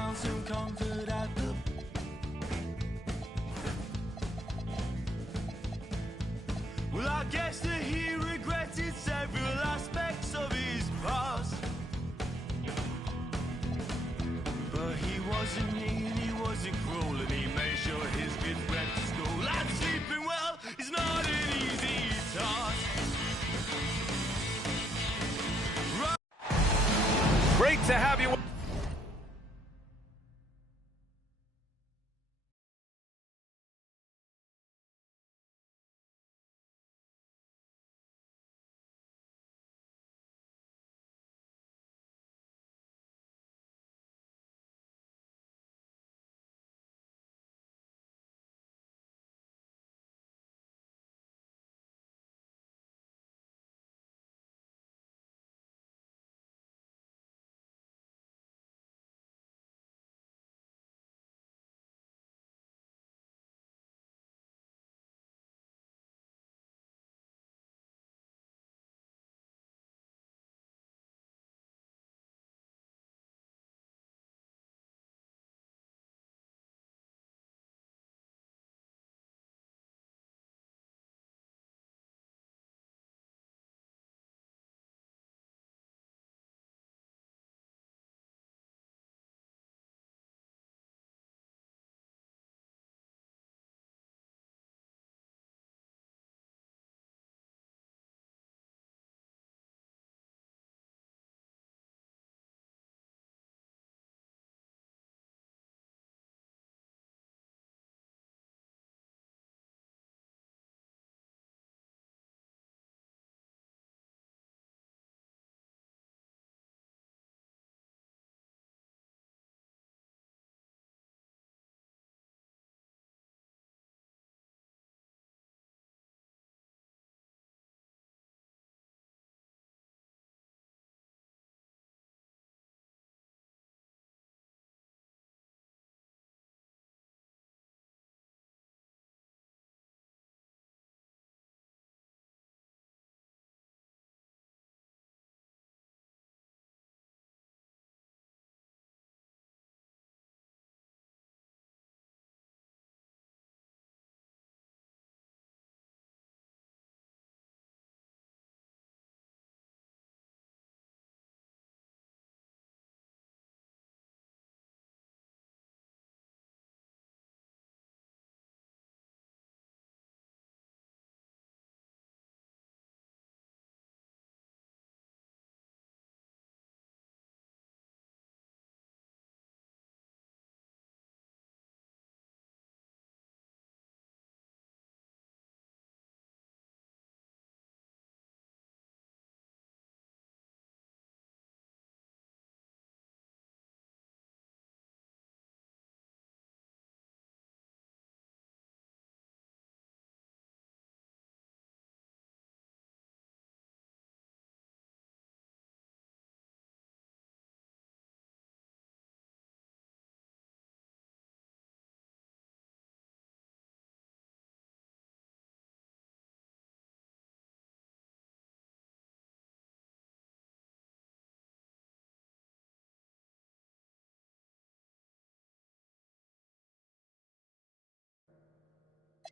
found some comfort at the well, I guess that he regretted several aspects of his past. But he wasn't mean, he wasn't cruel, and he made sure his kids went to school. And sleeping well is not an easy task. Great to have you.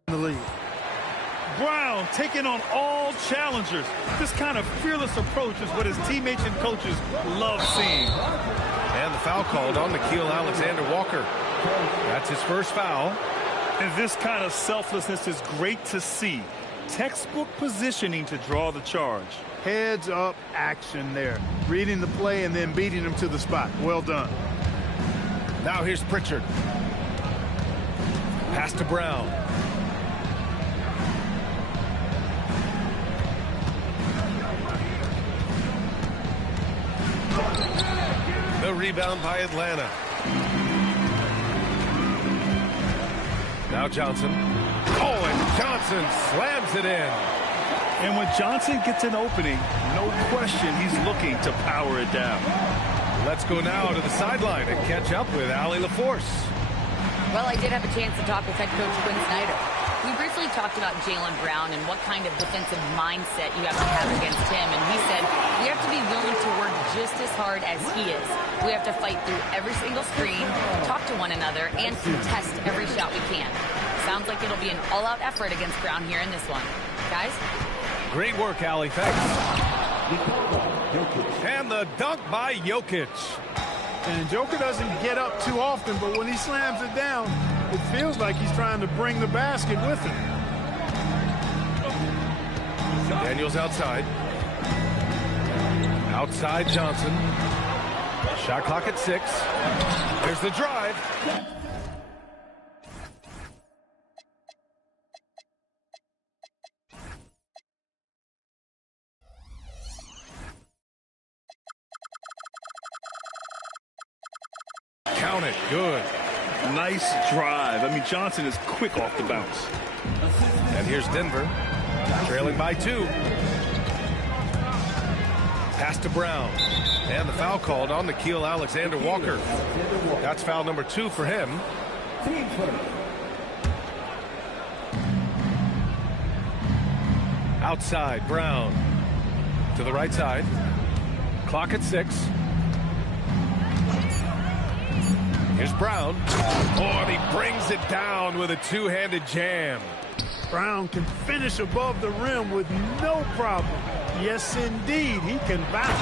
The lead. Brown taking on all challengers. This kind of fearless approach is what his teammates and coaches love seeing. And the foul called on Nickeil Alexander-Walker. That's his first foul. And this kind of selflessness is great to see. Textbook positioning to draw the charge. Heads up action there. Reading the play and then beating him to the spot. Well done. Now here's Pritchard. Pass to Brown. The rebound by Atlanta. Now Johnson. Oh, and Johnson slams it in. And when Johnson gets an opening, no question he's looking to power it down. Let's go now to the sideline and catch up with Allie LaForce. Well, I did have a chance to talk with head coach Quinn Snyder. We briefly talked about Jaylen Brown and what kind of defensive mindset you have to have against him, and he said we have to be willing to work just as hard as he is. We have to fight through every single screen, talk to one another, and contest every shot we can. Sounds like it'll be an all-out effort against Brown here in this one. Guys? Great work, Allie. Thanks. And the dunk by Jokic. And Joker doesn't get up too often, but when he slams it down, it feels like he's trying to bring the basket with him. Daniels outside. Outside Johnson. Shot clock at 6. There's the drive. Count it. Good. Nice drive. I mean, Johnson is quick off the bounce. And here's Denver, trailing by 2. Pass to Brown. And the foul called on Nickeil Alexander-Walker. That's foul number 2 for him. Outside, Brown. To the right side. Clock at 6. Here's Brown. Oh, and he brings it down with a two-handed jam. Brown can finish above the rim with no problem. Yes, indeed, he can bounce.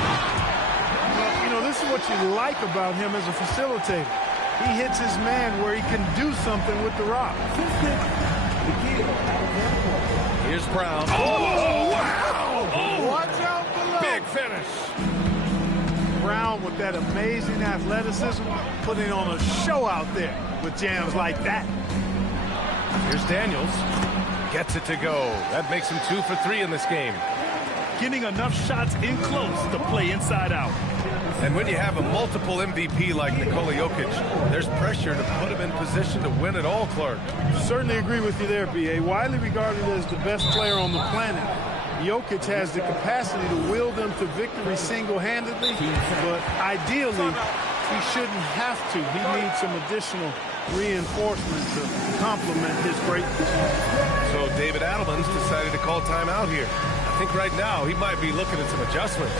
Well, you know, this is what you like about him as a facilitator. He hits his man where he can do something with the rock. Here's Brown. Oh, wow! Oh, watch out below. Big finish. Brown with that amazing athleticism, putting on a show out there with jams like that. Here's Daniels. Gets it to go. That makes him 2 for 3 in this game. Getting enough shots in close to play inside out. And when you have a multiple MVP like Nikola Jokic, there's pressure to put him in position to win it all, Clark. Certainly agree with you there, B.A. Widely regarded as the best player on the planet, Jokic has the capacity to will them to victory single-handedly, but ideally, he shouldn't have to. He needs some additional reinforcement to complement his greatness. So David Adelman's decided to call timeout here. I think right now he might be looking at some adjustments.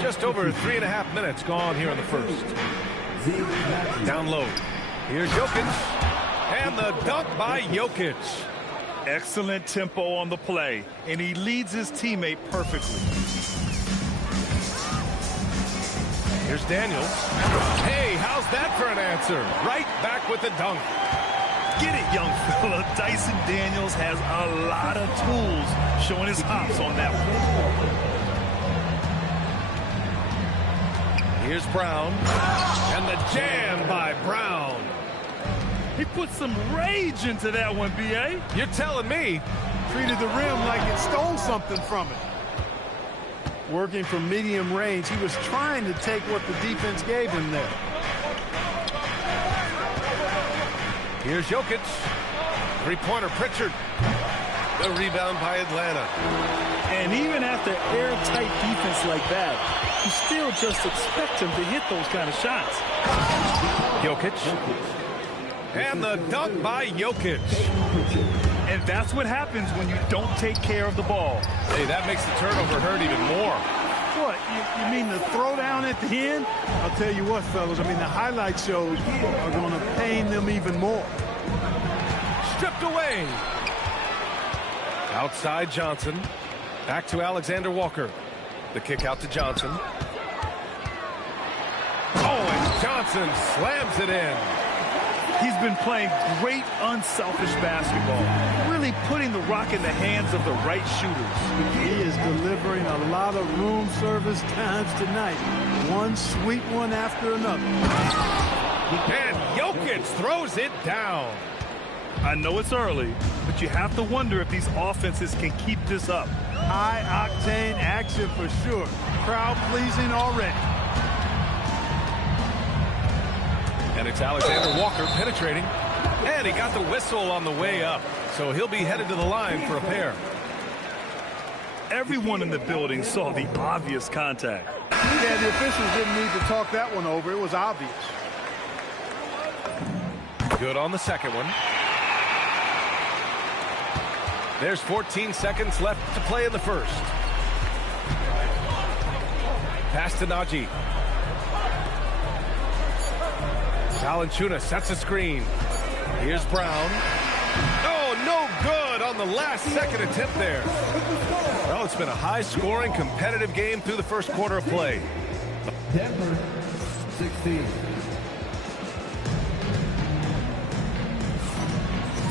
Just over 3.5 minutes gone here in the first. Down low. Here's Jokic. And the dunk by Jokic. Excellent tempo on the play, and he leads his teammate perfectly. Here's Daniels. Hey, how's that for an answer? Right back with the dunk. Get it, young fella. Dyson Daniels has a lot of tools showing his hops on that one. Here's Brown. And the jam by Brown. He put some rage into that one, B.A. You're telling me. Treated the rim like it stole something from it. Working from medium range, he was trying to take what the defense gave him there. Here's Jokic. Three-pointer Pritchard. The rebound by Atlanta. And even after airtight defense like that, you still just expect him to hit those kind of shots. Jokic. And the dunk by Jokic. And that's what happens when you don't take care of the ball. Hey, that makes the turnover hurt even more. What, you mean the throwdown at the end? I'll tell you what, fellas, I mean, the highlight shows are going to pain them even more. Stripped away. Outside Johnson. Back to Alexander-Walker. The kick out to Johnson. Oh, and Johnson slams it in. He's been playing great unselfish basketball, really putting the rock in the hands of the right shooters. He is delivering a lot of room service times tonight. One sweet one after another. And Jokic throws it down. I know it's early, but you have to wonder if these offenses can keep this up. High-octane action for sure. Crowd-pleasing already. And it's Alexander-Walker penetrating. And he got the whistle on the way up. So he'll be headed to the line for a pair. Everyone in the building saw the obvious contact. Yeah, the officials didn't need to talk that one over. It was obvious. Good on the second one. There's 14 seconds left to play in the first. Pass to Najee. Valanciunas sets a screen. Here's Brown. Oh, no good on the last-second attempt there. Well, it's been a high-scoring, competitive game through the first quarter of play. Denver, 16.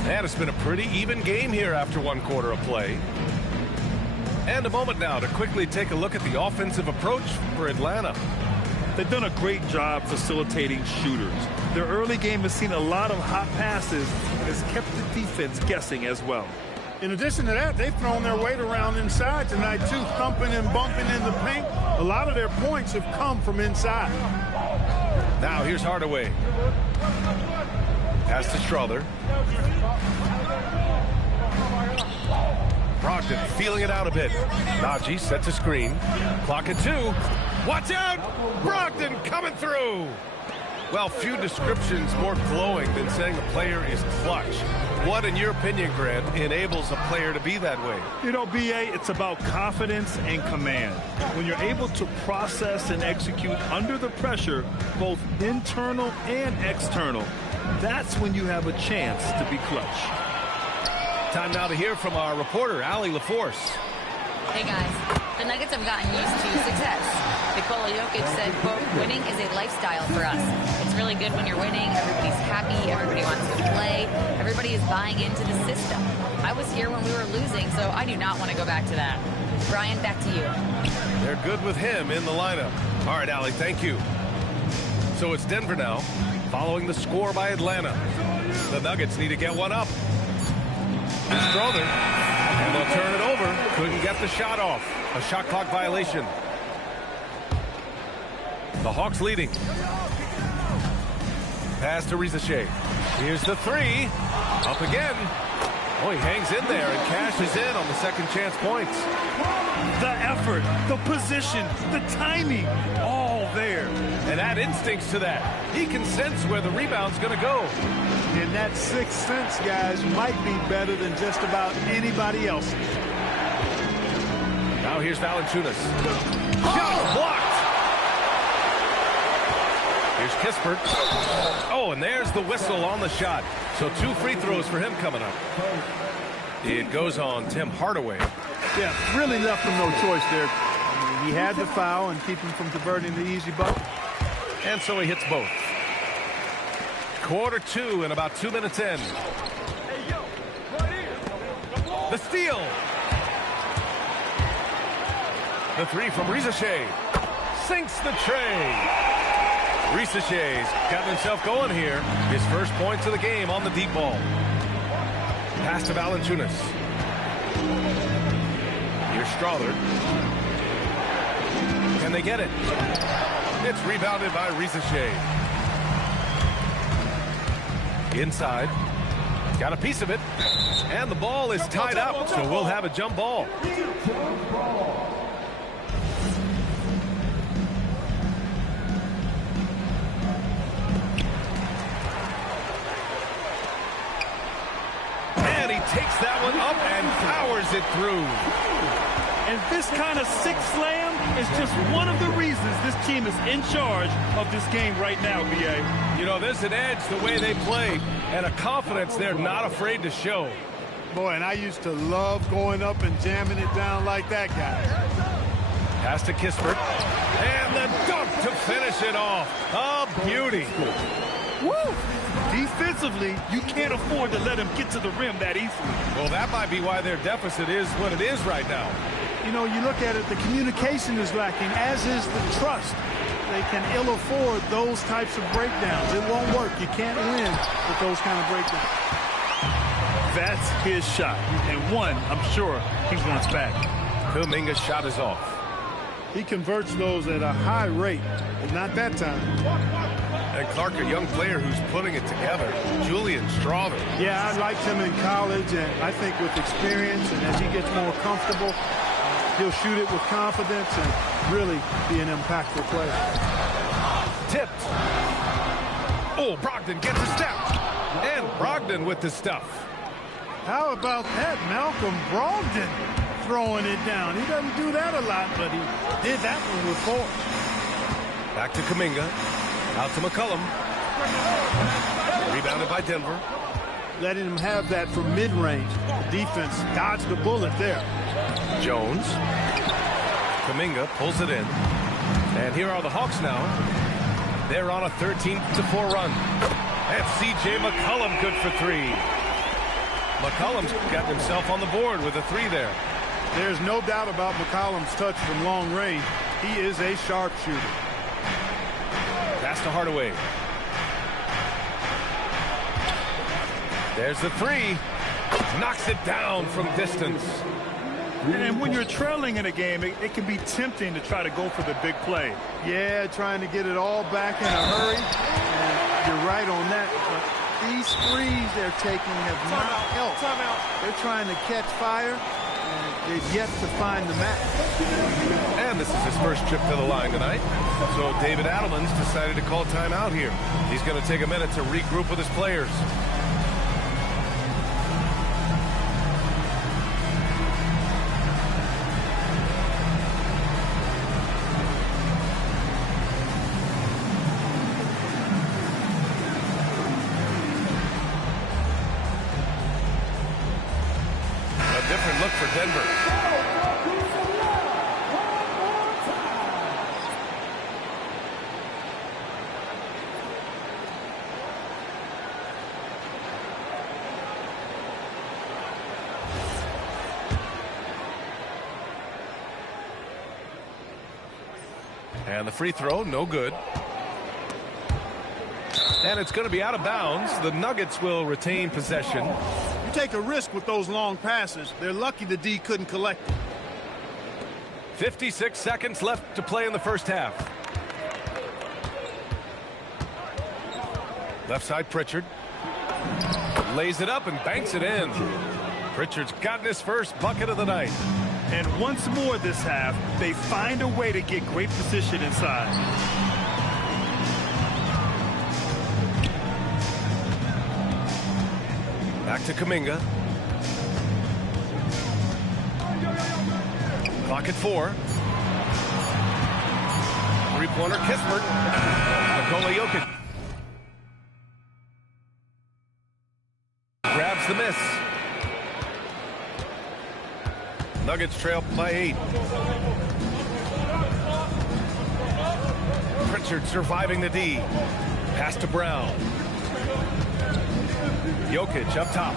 And it's been a pretty even game here after one quarter of play. And a moment now to quickly take a look at the offensive approach for Atlanta. They've done a great job facilitating shooters. Their early game has seen a lot of hot passes and has kept the defense guessing as well. In addition to that, they've thrown their weight around inside tonight, too, thumping and bumping in the paint. A lot of their points have come from inside. Now here's Hardaway. Pass to Strother. Brogdon feeling it out a bit. Najee sets a screen. Clock at 2. Watch out! Brogdon coming through! Well, few descriptions more glowing than saying a player is clutch. What, in your opinion, Grant, enables a player to be that way? You know, B.A., it's about confidence and command. When you're able to process and execute under the pressure, both internal and external, that's when you have a chance to be clutch. Time now to hear from our reporter, Allie LaForce. Hey, guys. The Nuggets have gotten used to success. Nikola Jokic said, quote, winning is a lifestyle for us. It's really good when you're winning. Everybody's happy. Everybody wants to play. Everybody is buying into the system. I was here when we were losing, so I do not want to go back to that. Brian, back to you. They're good with him in the lineup. All right, Allie, thank you. So it's Denver now, following the score by Atlanta. The Nuggets need to get one up. Strother, and they'll turn it over. Couldn't get the shot off. A shot clock violation. The Hawks leading. Pass to Rizachet. Here's the 3. Up again. Oh, he hangs in there and cashes in on the second chance points. The effort, the position, the timing, all there. And add instincts to that. He can sense where the rebound's going to go. And that sixth sense, guys, might be better than just about anybody else. Now here's Valanciunas. Shot blocked. Here's Kispert. Oh, and there's the whistle on the shot. So 2 free throws for him coming up. It goes on Tim Hardaway. Yeah, really left him no choice there. I mean, he had the foul and keep him from converting the easy bucket. And so he hits both. Quarter 2 and about 2 minutes in. The steal. The 3 from Rizachet. Sinks the tray. Rizachet's gotten himself going here. His first points of the game on the deep ball. Pass to Valanciunas. Here's Strother. Can they get it? It's rebounded by Rizachet. Inside. Got a piece of it. And the ball is tied up, so we'll have a jump ball. And he takes that one up and powers it through. And this kind of six slam is just one of the reasons this team is in charge of this game right now, B.A. You know, there's an edge the way they play and a confidence they're not afraid to show. Boy, and I used to love going up and jamming it down like that guy. Pass to Kispert. And the dunk to finish it off. A beauty. Woo! Defensively, you can't afford to let him get to the rim that easily. Well, that might be why their deficit is what it is right now. You know, you look at it, the communication is lacking, as is the trust. They can ill afford those types of breakdowns. It won't work. You can't win with those kind of breakdowns. That's his shot. And one, I'm sure, he wants back. Kuminga's shot is off. He converts those at a high rate, but not that time. And Clark, a young player who's putting it together. Julian Strother. Yeah, I liked him in college, and I think with experience and as he gets more comfortable, He'll shoot it with confidence and really be an impactful player. Tipped. Oh, Brogdon gets a step. And Brogdon with the stuff. How about that? Malcolm Brogdon throwing it down. He doesn't do that a lot, but he did that one with force. Back to Kuminga. Out to McCollum. Rebounded by Denver. Letting him have that from mid-range. The defense dodged the bullet there. Jones. Kuminga pulls it in. And here are the Hawks now. They're on a 13-4 run. And C.J. McCollum good for three. McCollum's got himself on the board with a three there. There's no doubt about McCollum's touch from long range. He is a sharpshooter. Pass to Hardaway. There's the three. Knocks it down from distance. And when you're trailing in a game, it can be tempting to try to go for the big play. Yeah, trying to get it all back in a hurry. And you're right on that. But these threes they're taking have not helped. They're trying to catch fire, and they've yet to find the match. And this is his first trip to the line tonight. So David Adelman's decided to call timeout here. He's going to take a minute to regroup with his players. Different look for Denver. And the free throw, no good. And it's going to be out of bounds. The Nuggets will retain possession. Take a risk with those long passes. They're lucky the D couldn't collect them. 56 seconds left to play in the first half. Left side Pritchard. Lays it up and banks it in. Pritchard's gotten his first bucket of the night. And once more this half, they find a way to get great position inside. Back to Kuminga. Clock at 4. Three-pointer, Kispert. Nikola Jokic. Grabs the miss. Nuggets trail by 8. Pritchard surviving the D. Pass to Brown. Jokic up top.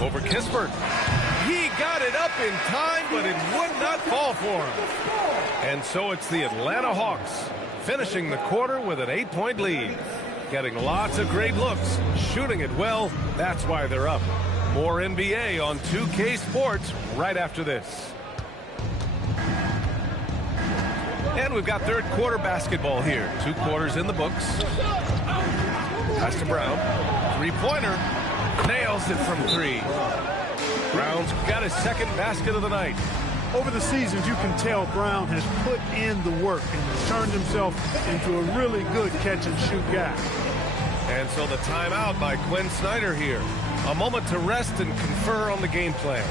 Over Kispert. He got it up in time, but it would not fall for him. And so it's the Atlanta Hawks finishing the quarter with an 8-point lead. Getting lots of great looks, shooting it well. That's why they're up. More NBA on 2K Sports right after this. And we've got third quarter basketball here. 2 quarters in the books. Pass to Brown. Three-pointer. Nails it from 3. Brown's got his second basket of the night. Over the seasons, you can tell Brown has put in the work and turned himself into a really good catch-and-shoot guy. And so the timeout by Quinn Snyder here. A moment to rest and confer on the game plan.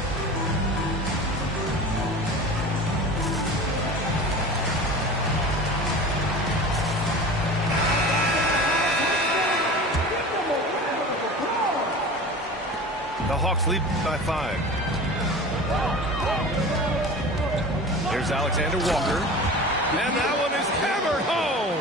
The Hawks lead by 5. Here's Alexander Walker. And that one is hammered home.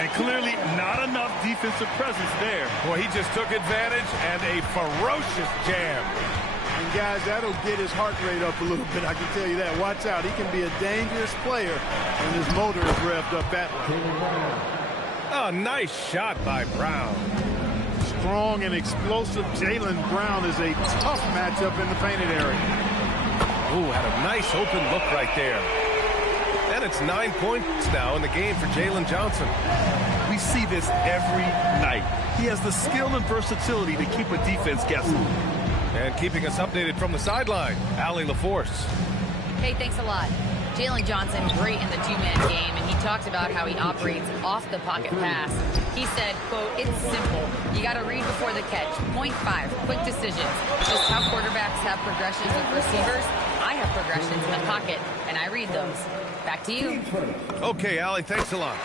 And clearly not enough defensive presence there. Well, he just took advantage and a ferocious jam. And guys, that'll get his heart rate up a little bit, I can tell you that. Watch out, he can be a dangerous player when his motor is revved up that way. A nice shot by Brown. Strong and explosive Jaylen Brown is a tough matchup in the painted area. Ooh, had a nice open look right there. And it's 9 points now in the game for Jalen Johnson. We see this every night. He has the skill and versatility to keep a defense guessing. And keeping us updated from the sideline, Allie LaForce. Hey, thanks a lot. Jalen Johnson, great in the two-man game, and he talked about how he operates off the pocket pass. He said, quote, "It's simple. You got to read before the catch. Point 5, quick decisions. Just how quarterbacks have progressions with receivers, I have progressions in the pocket, and I read those." Back to you. Okay, Allie, thanks a lot.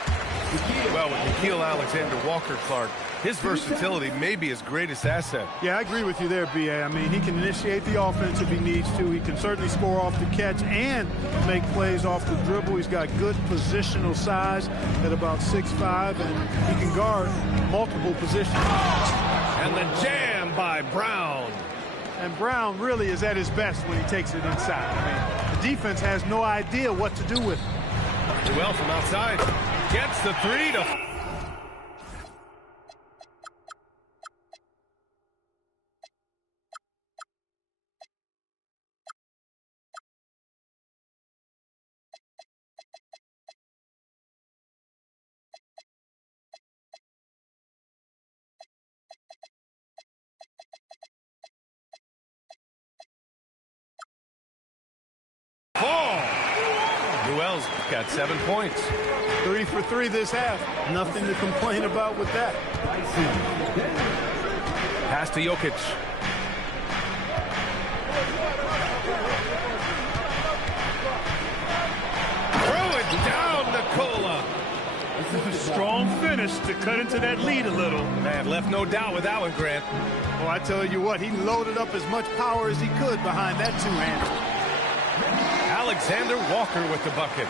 Well, with Nickeil Alexander-Walker, Clark, his versatility may be his greatest asset. Yeah, I agree with you there, B.A. I mean, he can initiate the offense if he needs to. He can certainly score off the catch and make plays off the dribble. He's got good positional size at about 6'5", and he can guard multiple positions. And the jam by Brown. And Brown really is at his best when he takes it inside. I mean, the defense has no idea what to do with it. Well, from outside, gets the 3 to... Newell's got 7 points. 3 for 3 this half. Nothing to complain about with that. Pass to Jokic. Throw it down, Nikola. This is a strong finish to cut into that lead a little. Man, left no doubt with that one, Grant. Well, I tell you what, he loaded up as much power as he could behind that two-hander. Alexander Walker with the bucket.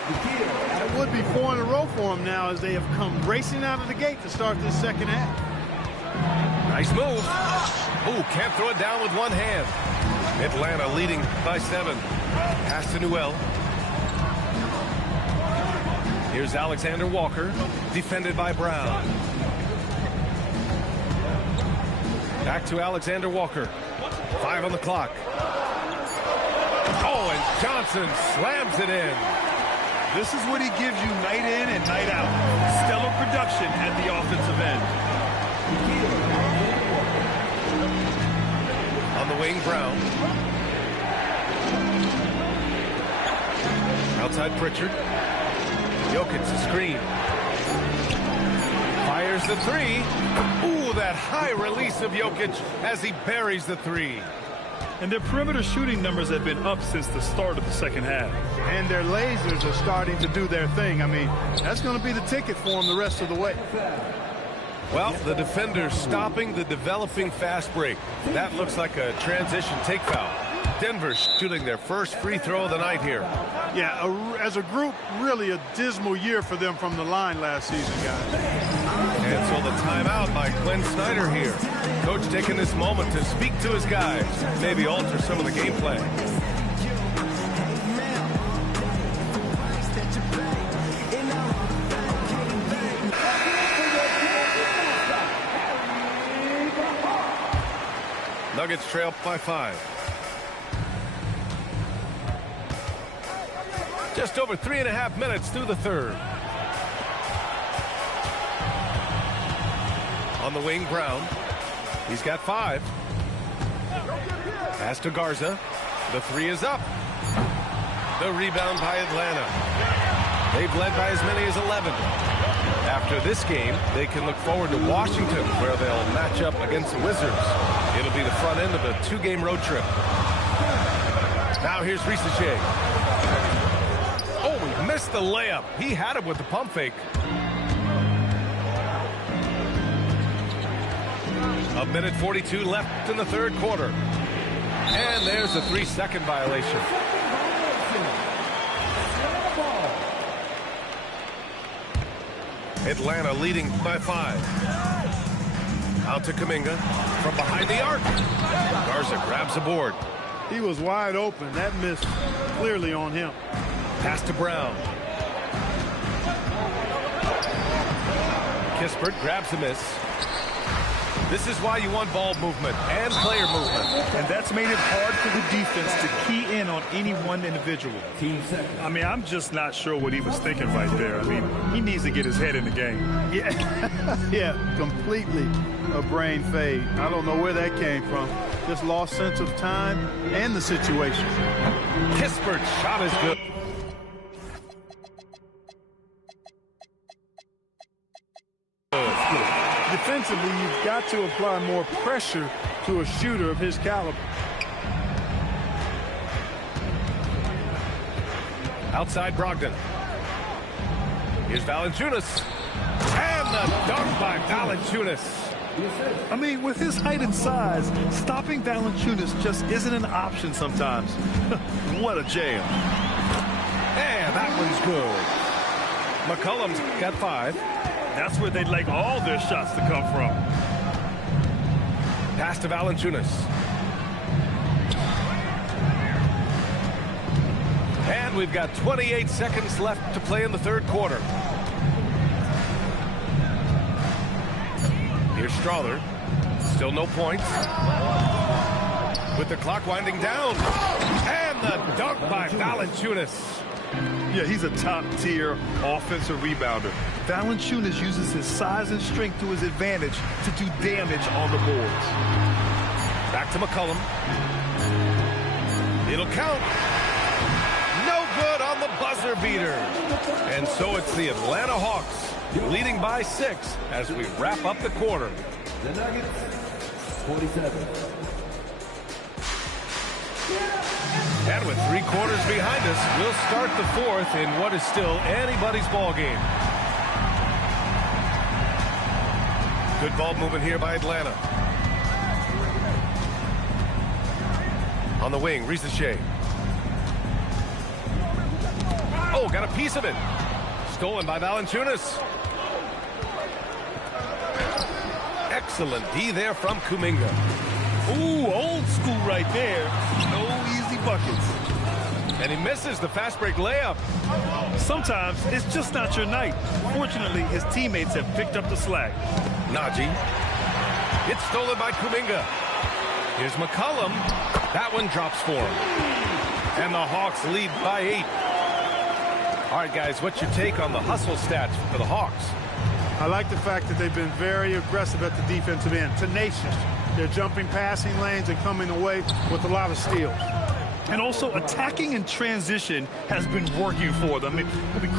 It would be 4 in a row for him now as they have come racing out of the gate to start this second half. Nice move. Ooh, can't throw it down with one hand. Atlanta leading by 7. Pass to Newell. Here's Alexander Walker, defended by Brown. Back to Alexander Walker. 5 on the clock. Oh, and Johnson slams it in. This is what he gives you night in and night out. Stellar production at the offensive end. On the wing, Brown. Outside Pritchard. Jokic screen. Fires the 3. Ooh, that high release of Jokic as he buries the 3. And their perimeter shooting numbers have been up since the start of the second half. And their lasers are starting to do their thing. I mean, that's going to be the ticket for them the rest of the way. Well, the defender stopping the developing fast break. That looks like a transition take foul. Denver shooting their first free throw of the night here. Yeah, as a group, really a dismal year for them from the line last season, guys. And so the timeout by Glenn Snyder here. Coach taking this moment to speak to his guys, maybe alter some of the game plan. Nuggets trail by 5. Just over 3.5 minutes through the third. On the wing, Brown. He's got 5. Pass to Garza. The 3 is up. The rebound by Atlanta. They've led by as many as 11. After this game, they can look forward to Washington, where they'll match up against the Wizards. It'll be the front end of a 2-game road trip. Now here's Risacher. Oh, he missed the layup. He had it with the pump fake. A minute 42 left in the third quarter. And there's a 3-second violation. Atlanta leading by 5. Out to Kuminga from behind the arc. Garza grabs the board. He was wide open. That missed clearly on him. Pass to Brown. Kispert grabs the miss. This is why you want ball movement and player movement. And that's made it hard for the defense to key in on any one individual. I mean, I'm just not sure what he was thinking right there. I mean, he needs to get his head in the game. Yeah, yeah, completely a brain fade. I don't know where that came from. Just lost sense of time and the situation. Kispert's shot is good. Defensively, you've got to apply more pressure to a shooter of his caliber. Outside Brogdon. Here's Valanciunas. And the dunk by Valanciunas. I mean, with his height and size, stopping Valanciunas just isn't an option sometimes. What a jam. And that one's good. McCollum's got 5. That's where they'd like all their shots to come from. Pass to Valanciunas. And we've got 28 seconds left to play in the third quarter. Here's Strawther. Still no points. With the clock winding down. And the dunk by Valanciunas. Yeah, he's a top-tier offensive rebounder. Valanciunas uses his size and strength to his advantage to do damage on the boards. Back to McCollum. It'll count. No good on the buzzer beater. And so it's the Atlanta Hawks leading by 6 as we wrap up the quarter. The Nuggets, 47. And with 3 quarters behind us, we'll start the fourth in what is still anybody's ball game. Good ball movement here by Atlanta. On the wing, Risacher. Oh, got a piece of it. Stolen by Valanciunas. Excellent D there from Kuminga. Ooh, old school right there. No easy buckets. And he misses the fast break layup. Sometimes it's just not your night. Fortunately, his teammates have picked up the slack. Najee. It's stolen by Kuminga. Here's McCollum. That one drops for him. And the Hawks lead by 8. All right, guys, what's your take on the hustle stats for the Hawks? I like the fact that they've been very aggressive at the defensive end, tenacious. They're jumping passing lanes and coming away with a lot of steals. And also attacking in transition has been working for them. We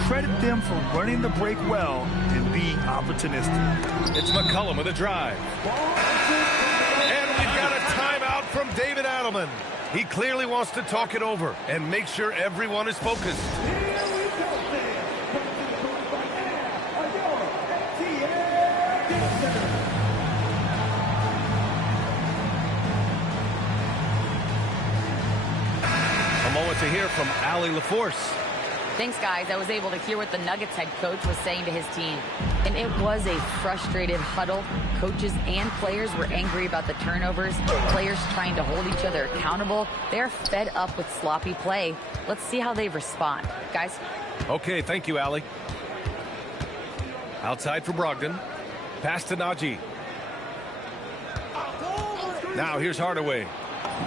credit them for running the break well and being opportunistic. It's McCollum with a drive. And we've got a timeout from David Adelman. He clearly wants to talk it over and make sure everyone is focused. To hear from Allie LaForce. Thanks, guys. I was able to hear what the Nuggets head coach was saying to his team. And it was a frustrated huddle. Coaches and players were angry about the turnovers. Players trying to hold each other accountable. They're fed up with sloppy play. Let's see how they respond. Guys? Okay, thank you, Allie. Outside for Brogdon. Pass to Najee. Now here's Hardaway.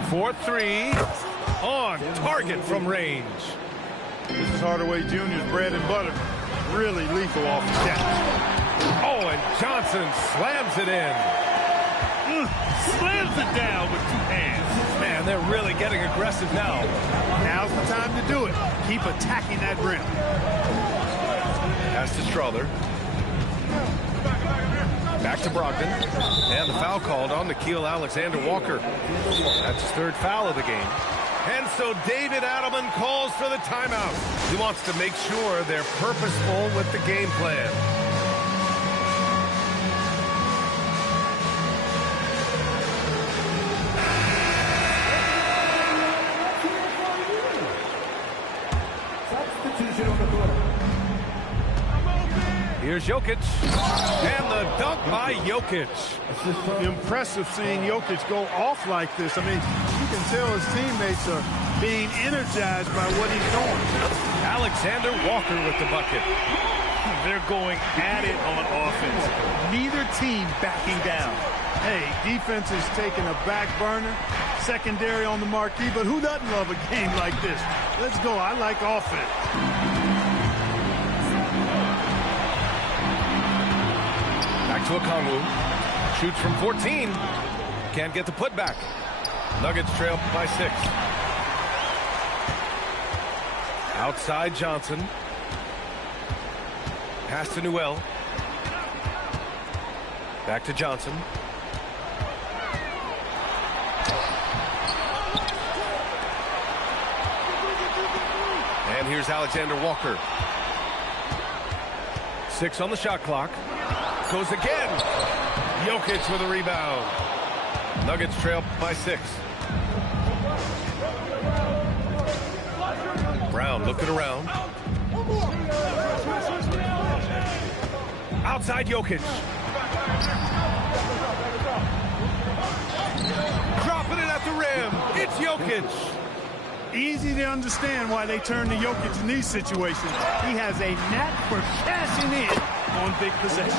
4-3. On target from range. This is Hardaway Jr.'s bread and butter. Really lethal off the catch. Oh, and Johnson slams it in. Slams it down with 2 hands. Man, they're really getting aggressive now. Now's the time to do it. Keep attacking that rim. Pass to Strawther. Back to Brogdon. And the foul called on Nickeil Alexander-Walker. That's his 3rd foul of the game. And so David Adelman calls for the timeout. He wants to make sure they're purposeful with the game plan. Substitution on the floor. Here's Jokic. And the dunk by Jokic. Impressive seeing Jokic go off like this. I mean, you can tell his teammates are being energized by what he's doing. Alexander Walker with the bucket. They're going at it on offense. Neither team backing down. Hey, defense is taking a back burner, secondary on the marquee, but who doesn't love a game like this? Let's go. I like offense. Back to Okongwu. Shoots from 14. Can't get the putback. Nuggets trail by 6. Outside Johnson. Pass to Newell. Back to Johnson. And here's Alexander Walker. 6 on the shot clock. Goes again. Jokic with a rebound. Nuggets trail by 6. Brown looking around. Outside Jokic. Dropping it at the rim. It's Jokic. Easy to understand why they turn to Jokic in these situations. He has a knack for cashing in on big possessions.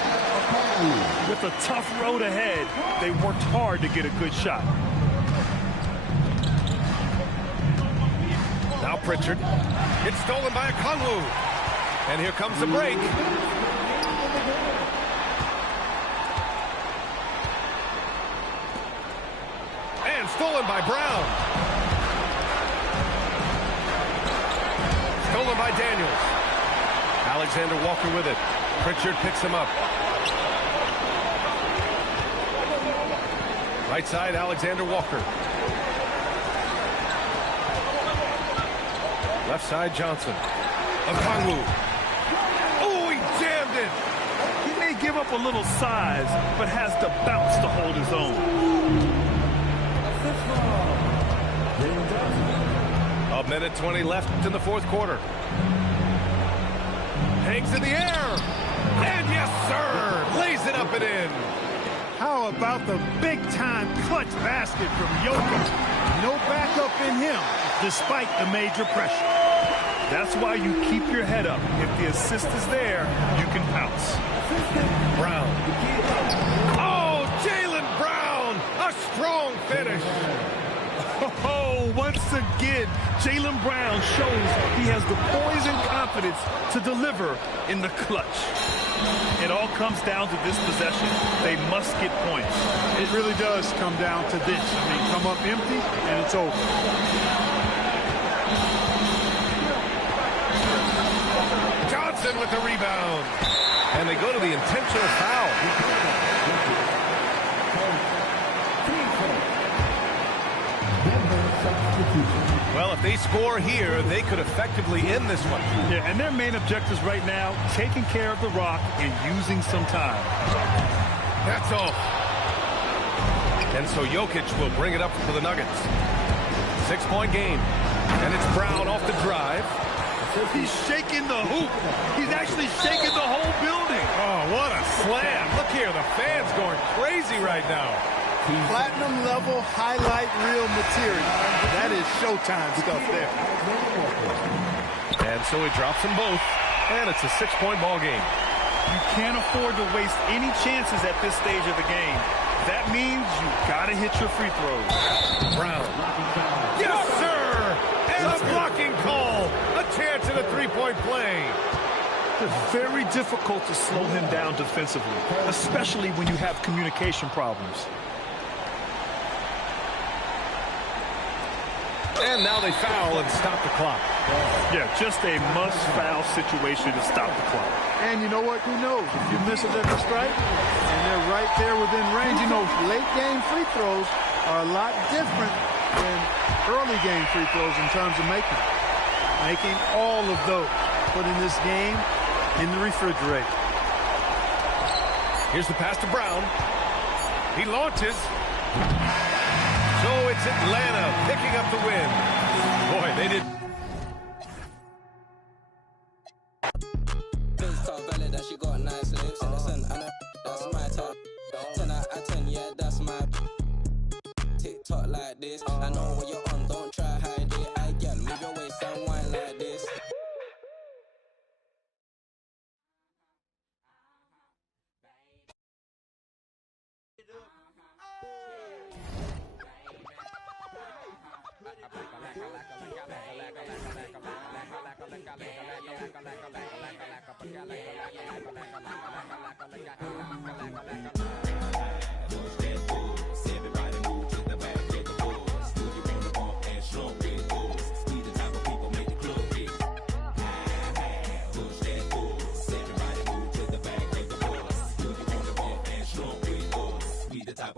With a tough road ahead, they worked hard to get a good shot. Now Pritchard. It's stolen by Okongwu. And here comes the break. And stolen by Brown. Stolen by Daniels. Alexander Walker with it. Pritchard picks him up. Right side, Alexander Walker. Left side, Johnson. Okongwu. Oh, he jammed it. He may give up a little size, but has the bounce to hold his own. A minute 20 left in the fourth quarter. Hangs in the air. And yes, sir. Lays it up and in. How about the big-time clutch basket from Jokic? No backup in him, despite the major pressure. That's why you keep your head up. If the assist is there, you can pounce. Brown. Oh, Jaylen Brown. A strong finish. Oh, once again, Jaylen Brown shows he has the poise and confidence to deliver in the clutch. It all comes down to this possession. They must get points. It really does come down to this. I mean, come up empty, and it's over. Johnson with the rebound. And they go to the intentional foul. Well, if they score here, they could effectively end this one. Yeah, and their main objectives right now, taking care of the rock and using some time. That's all. And so Jokic will bring it up for the Nuggets. 6-point game. And it's Brown off the drive. He's shaking the hoop. He's actually shaking the whole building. Oh, what a slam. Look here, the fans going crazy right now. Platinum level highlight reel material. That is Showtime stuff there. And so he drops them both. And it's a 6-point ball game. You can't afford to waste any chances at this stage of the game. That means you gotta hit your free throws. Brown. Yes, sir! And a blocking call. A chance at a 3-point play. It's very difficult to slow him down defensively, especially when you have communication problems. And now they foul and stop the clock. Yeah, just a must-foul situation to stop the clock. And you know what? Who knows? If you miss it at the strike, and they're right there within range, you know, late-game free throws are a lot different than early-game free throws in terms of making them. Making all of those, putting this game in the refrigerator. Here's the pass to Brown. He launches. So it's Atlanta picking up the win. Boy, they did. She got nice lips. Listen, I know that's my type. 10 out of 10, yeah, that's my TikTok like this. I know what you're on, don't try hide it. I get move your waist and wine like this.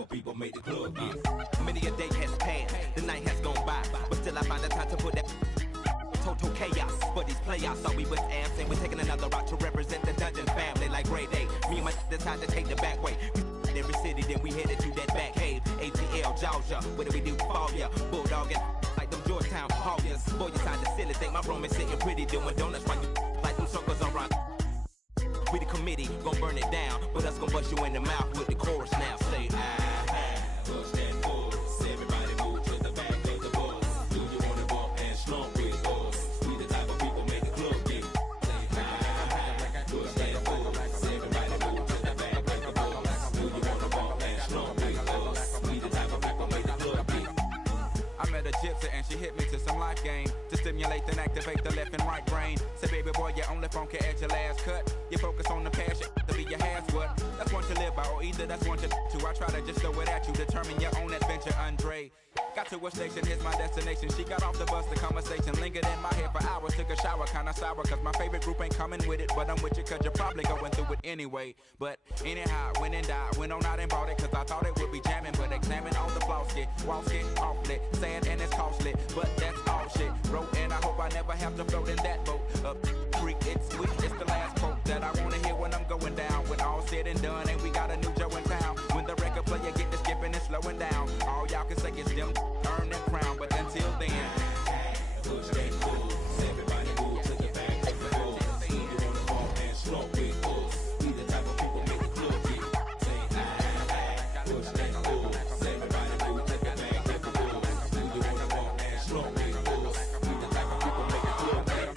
People make the club get. Many a day has passed, the night has gone by, but still I find the time to put that total chaos for these playoffs. Thought we was amps and we're taking another route to represent the Dungeon family like Grey Day. Me and my decide to take the back way. Every city, then we headed to that back cave. ATL, Georgia, what do we do? Fall ya, bulldogging like them Georgetown Hawkins. Boy, you sound silly, think my room is sitting pretty, doing donuts while you like them circles around. We the committee, gon' burn it down, but us gon' bust you in the mouth with the chorus now. Say, push that buzz. Everybody move to the back of the bus. Do you wanna bump and slump with us? We the type of people make the club get. Say, push that buzz. Everybody move to the back of the bus. Do you wanna bump and slump with us? We the type of people make the club get. I met a gypsy and she hit me to some life game to stimulate and activate the left and right brain. Say, baby boy, you only phone can at your last cut. You focus on the passion to be your has what. That's one to live by, or either that's one to two. I try to just throw it at you, determine your own adventure, Andre. Got to a station, here's my destination. She got off the bus, the conversation lingered in my head for hours. Took a shower, kinda sour, cause my favorite group ain't coming with it. But I'm with you, cause you're probably going through it anyway. But anyhow, went and died, went on out and bought it, cause I thought it would be jamming. But examine all the flaws, get walls get awfully sad and it's costly. But that's all shit, wrote, and I hope I never have to float in that boat. Up creek, it's sweet, it's the last quote that I wanna hear when I'm going down. When all said and done, and we got a new Joe in town. When the record player get to skipping and slowing down, all y'all can say is them earn that crown. But until then, push that buzz. Everybody move to the back of the bus. Do you wanna bump and slump with us? We the type of people make the club get. Say, push that buzz. Everybody move to the back of the bus. Do you wanna bump and slump with us? We the type of people make the club get.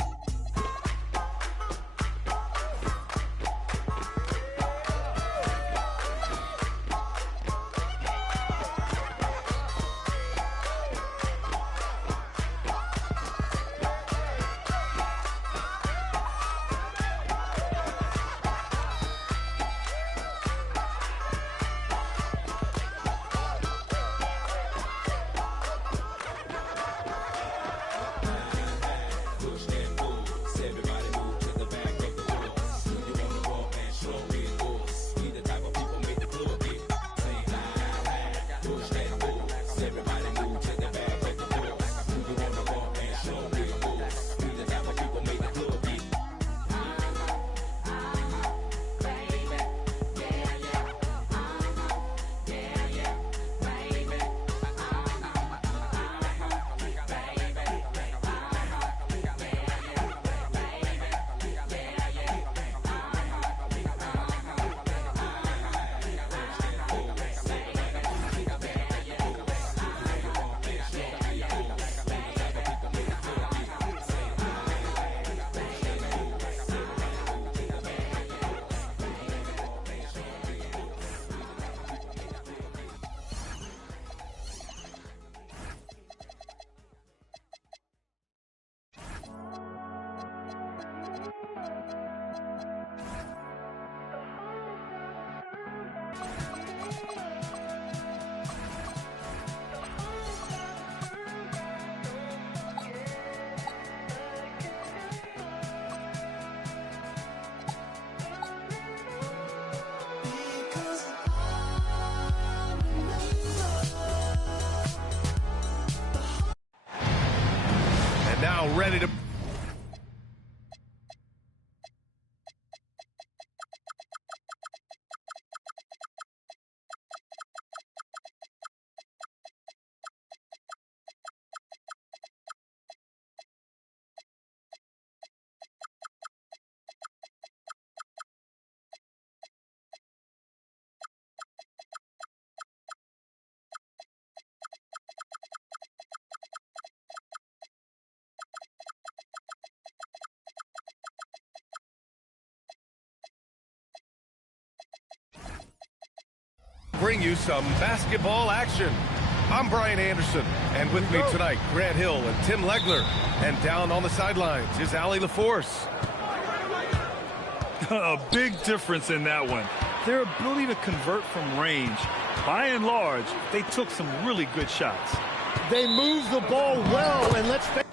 Now ready to... bring you some basketball action. I'm Brian Anderson, and with me tonight, Grant Hill and Tim Legler. And down on the sidelines is Allie LaForce. A big difference in that one. Their ability to convert from range. By and large, they took some really good shots. They moved the ball well, and let's face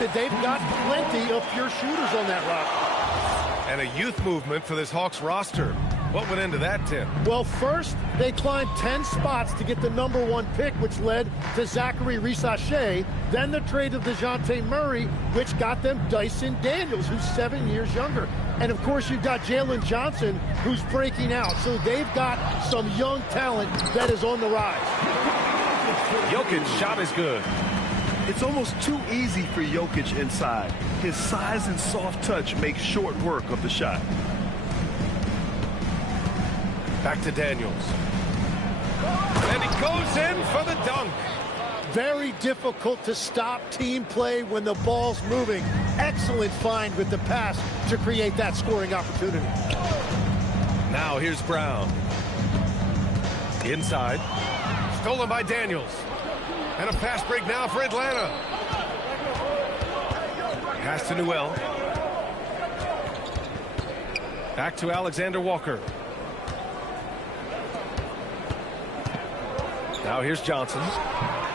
it, they've got plenty of pure shooters on that roster. And a youth movement for this Hawks roster. What went into that, Tim? Well, first, they climbed 10 spots to get the #1 pick, which led to Zachary Risacher. Then the trade of DeJounte Murray, which got them Dyson Daniels, who's 7 years younger. And, of course, you've got Jalen Johnson, who's breaking out. So they've got some young talent that is on the rise. Jokic shot is good. It's almost too easy for Jokic inside. His size and soft touch make short work of the shot. Back to Daniels. And he goes in for the dunk. Very difficult to stop team play when the ball's moving. Excellent find with the pass to create that scoring opportunity. Now here's Brown. Inside. Stolen by Daniels. And a fast break now for Atlanta. Pass to Newell. Back to Alexander Walker. Now here's Johnson.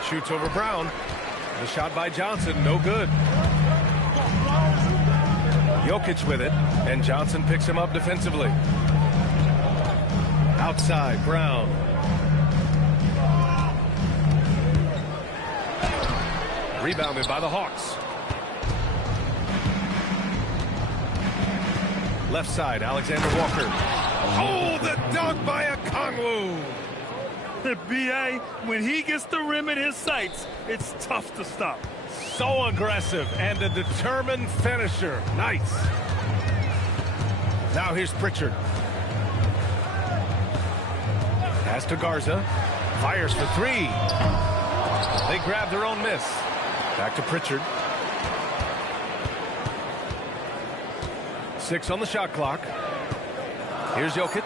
Shoots over Brown. The shot by Johnson, no good. Jokic with it, and Johnson picks him up defensively. Outside, Brown. Rebounded by the Hawks. Left side, Alexander Walker. Oh, the dunk by Okongwu. B.A., when he gets the rim in his sights, it's tough to stop. So aggressive and a determined finisher. Nice. Now here's Pritchard. Pass to Garza. Fires for three. They grab their own miss. Back to Pritchard. 6 on the shot clock. Here's Jokic.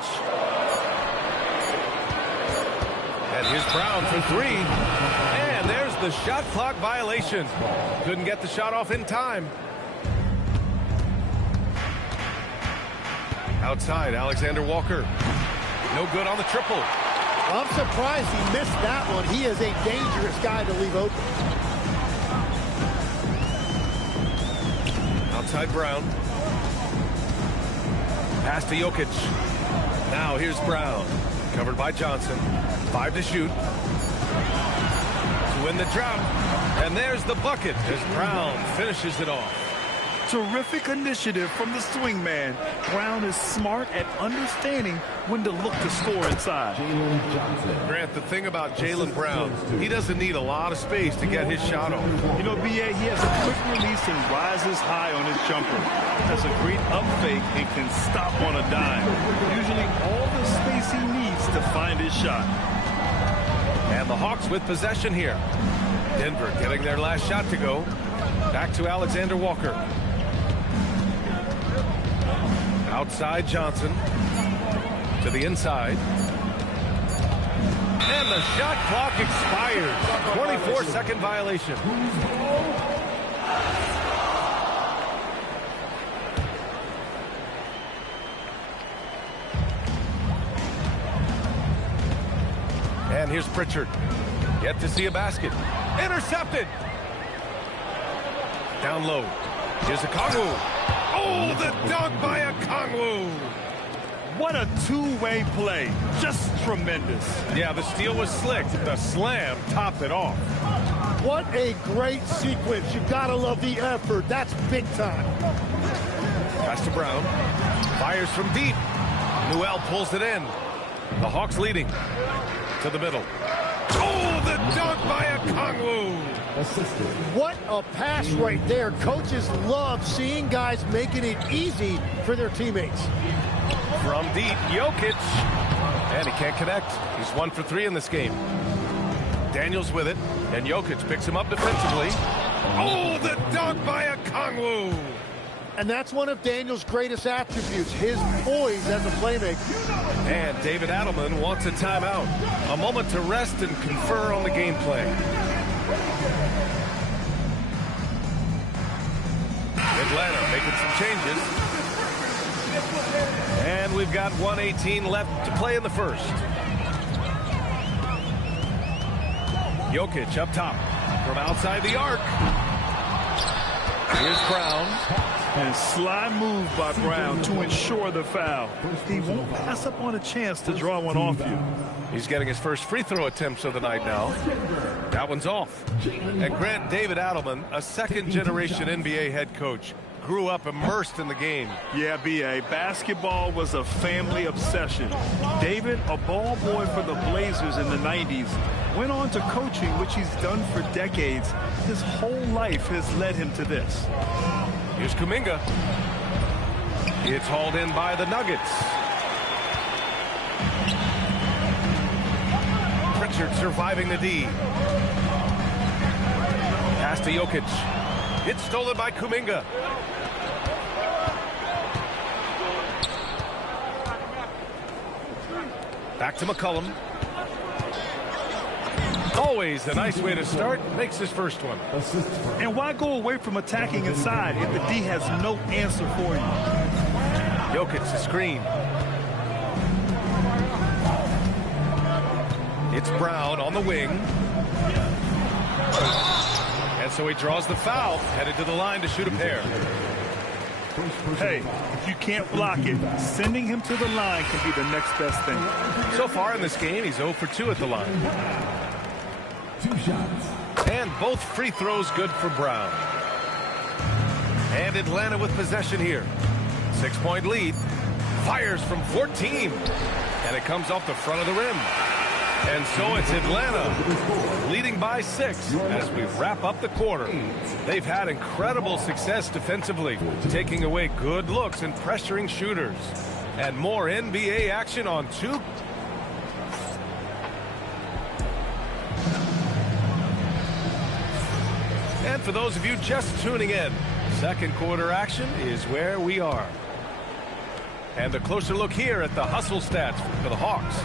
And here's Brown for three. And there's the shot clock violation. Couldn't get the shot off in time. Outside, Alexander Walker. No good on the triple. I'm surprised he missed that one. He is a dangerous guy to leave open. Outside Brown. Pass to Jokic. Now here's Brown. Covered by Johnson. 5 to shoot. To win the drought. And there's the bucket as Brown finishes it off. Terrific initiative from the swing man. Brown is smart at understanding when to look to score inside. Grant, the thing about Jaylen Brown, he doesn't need a lot of space to get his shot off. You know, B.A., he has a quick release and rises high on his jumper. Has a great up fake and can stop on a dime. Usually all the space he needs to find his shot. And the Hawks with possession here. Denver getting their last shot to go. Back to Alexander Walker. Outside Johnson. To the inside. And the shot clock expires. 24-second violation. And here's Pritchard. Yet to see a basket. Intercepted. Down low. Here's Okongwu. Oh, the dunk by Okongwu. What a two-way play. Just tremendous. Yeah, the steal was slick. The slam topped it off. What a great sequence. You gotta love the effort. That's big time. Pass to Brown. Fires from deep. Newell pulls it in. The Hawks leading. To the middle. Oh, the dunk by Okongwu. What a pass right there. Coaches love seeing guys making it easy for their teammates. From deep, Jokic. And he can't connect. He's 1 for 3 in this game. Daniels with it. And Jokic picks him up defensively. Oh, the dunk by Okongwu. And that's one of Daniels' greatest attributes, his poise as a playmaker. And David Adelman wants a timeout. A moment to rest and confer on the game plan. Atlanta making some changes. And we've got 1:18 left to play in the first. Jokic up top from outside the arc. Here's Brown. And sly move by Brown to ensure the foul. He won't pass up on a chance to draw one off you. He's getting his first free throw attempts of the night now. That one's off. And Grant, David Adelman, a second-generation NBA head coach, grew up immersed in the game. Yeah, B.A. Basketball was a family obsession. David, a ball boy for the Blazers in the 90s, went on to coaching, which he's done for decades. His whole life has led him to this. Here's Kuminga. It's hauled in by the Nuggets. Pritchard surviving the D. Pass to Jokic. It's stolen by Kuminga. Back to McCollum. Always a nice way to start. Makes his first one. And why go away from attacking inside if the D has no answer for you? Jokic, the screen. It's Brown on the wing. And so he draws the foul. Headed to the line to shoot a pair. Hey, if you can't block it, sending him to the line can be the next best thing. So far in this game, he's 0 for 2 at the line. 2 shots. And both free throws good for Brown. And Atlanta with possession here. 6-point lead. Fires from 14. And it comes off the front of the rim. And so it's Atlanta leading by 6 as we wrap up the quarter. They've had incredible success defensively, taking away good looks and pressuring shooters. And more NBA action on 2. And for those of you just tuning in, second quarter action is where we are. And a closer look here at the hustle stats for the Hawks.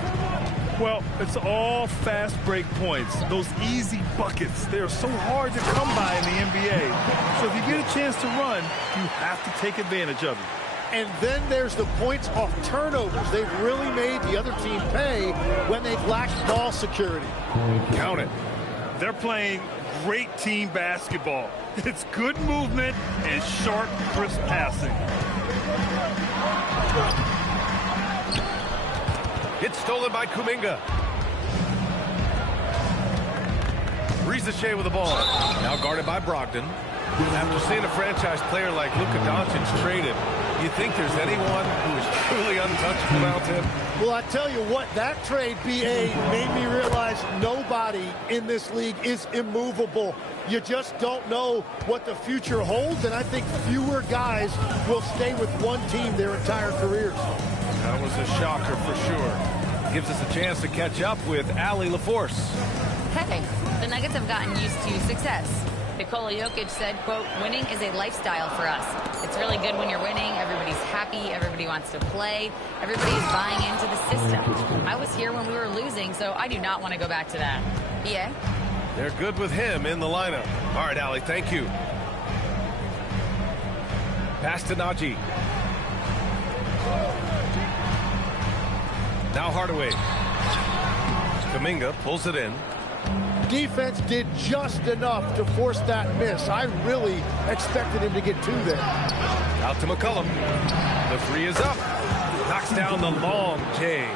Well, it's all fast break points. Those easy buckets, they're so hard to come by in the NBA. So if you get a chance to run, you have to take advantage of it. And then there's the points off turnovers. They've really made the other team pay when they've lacked ball security. Count it. They're playing great team basketball. It's good movement and sharp, crisp passing. It's stolen by Kuminga. Risache with the ball. Now guarded by Brogdon. After seeing a franchise player like Luka Doncic traded, you think there's anyone who is truly untouchable out there? Well, I tell you what, that trade, B.A., made me realize nobody in this league is immovable. You just don't know what the future holds, and I think fewer guys will stay with one team their entire careers. That was a shocker for sure. gives us a chance to catch up with Allie LaForce. Hey, the Nuggets have gotten used to success. Nikola Jokic said, quote, winning is a lifestyle for us. It's really good when you're winning. Everybody's happy. Everybody wants to play. Everybody's buying into the system. I was here when we were losing, so I do not want to go back to that. Yeah? They're good with him in the lineup. All right, Allie, thank you. Pass to Najee. Now Hardaway. Kuminga pulls it in. Defense did just enough to force that miss. I really expected him to get two there. Out to McCollum. The three is up. Knocks down the long J.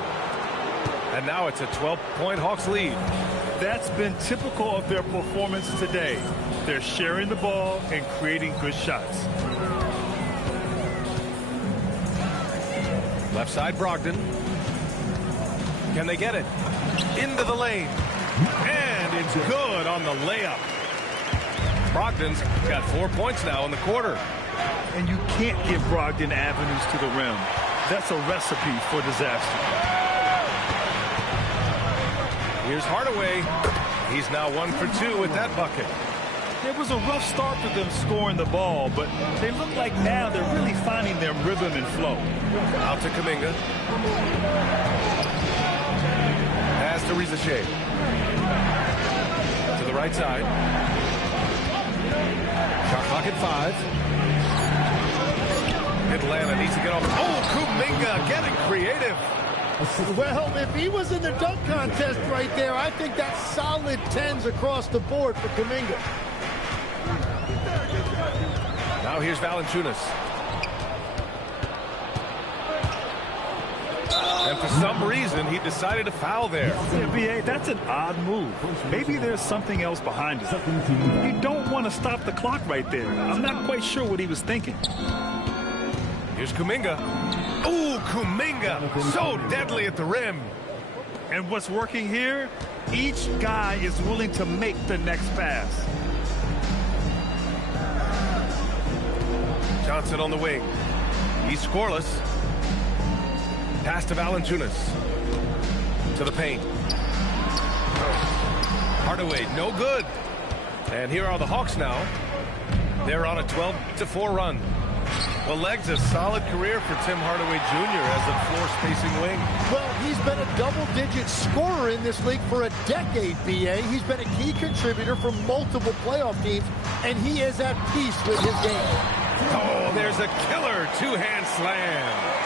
And now it's a 12-point Hawks lead. That's been typical of their performance today. They're sharing the ball and creating good shots. Left side, Brogdon. Can they get it? Into the lane. And it's good on the layup. Brogdon's got 4 points now in the quarter. And you can't give Brogdon avenues to the rim. That's a recipe for disaster. Here's Hardaway. He's now 1 for 2 with that bucket. It was a rough start for them scoring the ball, but they look like now they're really finding their rhythm and flow. Out to Kuminga. Pass to Reza Shea. To the right side. Shot clock at 5. Atlanta needs to get off. Oh, Kuminga getting creative. Well, if he was in the dunk contest right there, I think that's solid 10s across the board for Kuminga. Now here's Valanciunas. And for some reason, he decided to foul there. Yeah, B.A., that's an odd move. Maybe there's something else behind it. You don't want to stop the clock right there. I'm not quite sure what he was thinking. Here's Kuminga. Ooh, Kuminga. So deadly at the rim. And what's working here? Each guy is willing to make the next pass. Johnson on the wing. He's scoreless. Pass to Valanciunas. To the paint. Hardaway, no good. And here are the Hawks now. They're on a 12-4 run. Well, Legs, a solid career for Tim Hardaway Jr. as a floor-spacing wing. Well, he's been a double-digit scorer in this league for a decade, B.A. He's been a key contributor for multiple playoff teams, and he is at peace with his game. Oh, there's a killer two-hand slam.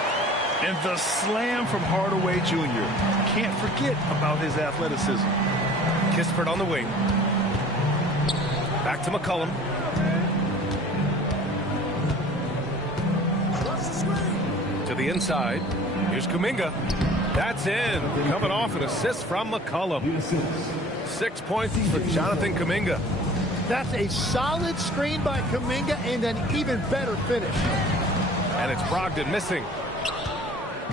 And the slam from Hardaway Jr. Can't forget about his athleticism. Kispert on the wing. Back to McCollum. To the inside. Here's Kuminga. That's in. Coming off an assist from McCollum. 6 points for Jonathan Kuminga. That's a solid screen by Kuminga and an even better finish. And it's Brogdon missing.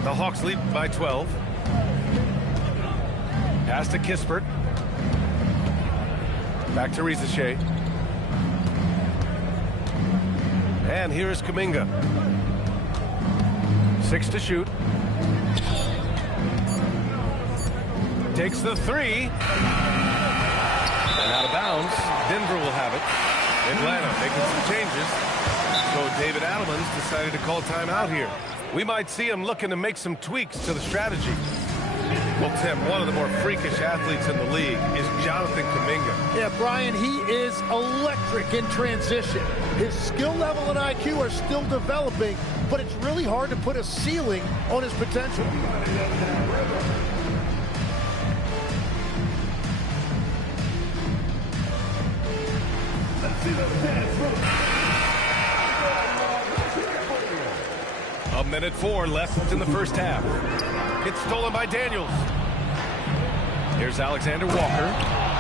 The Hawks lead by 12. Pass to Kispert. Back to Reza Shea. And here's Kuminga. 6 to shoot. Takes the 3. And out of bounds. Denver will have it. Atlanta making some changes. So David Adelman's decided to call timeout here. We might see him looking to make some tweaks to the strategy. Well, Tim, one of the more freakish athletes in the league is Jonathan Kuminga. Yeah, Brian, he is electric in transition. His skill level and IQ are still developing, but it's really hard to put a ceiling on his potential. A minute 4 left in the first half. It's stolen by Daniels. Here's Alexander Walker.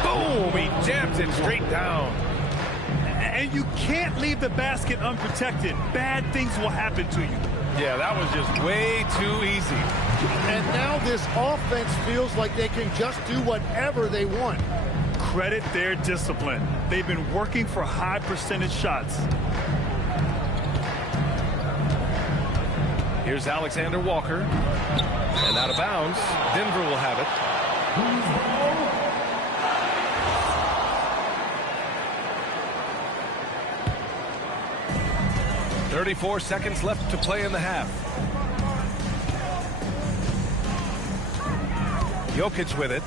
Boom! He jams it straight down. And you can't leave the basket unprotected. Bad things will happen to you. Yeah, that was just way too easy. And now this offense feels like they can just do whatever they want. Credit their discipline. They've been working for high percentage shots. Here's Alexander Walker. And out of bounds, Denver will have it. 34 seconds left to play in the half. Jokic with it.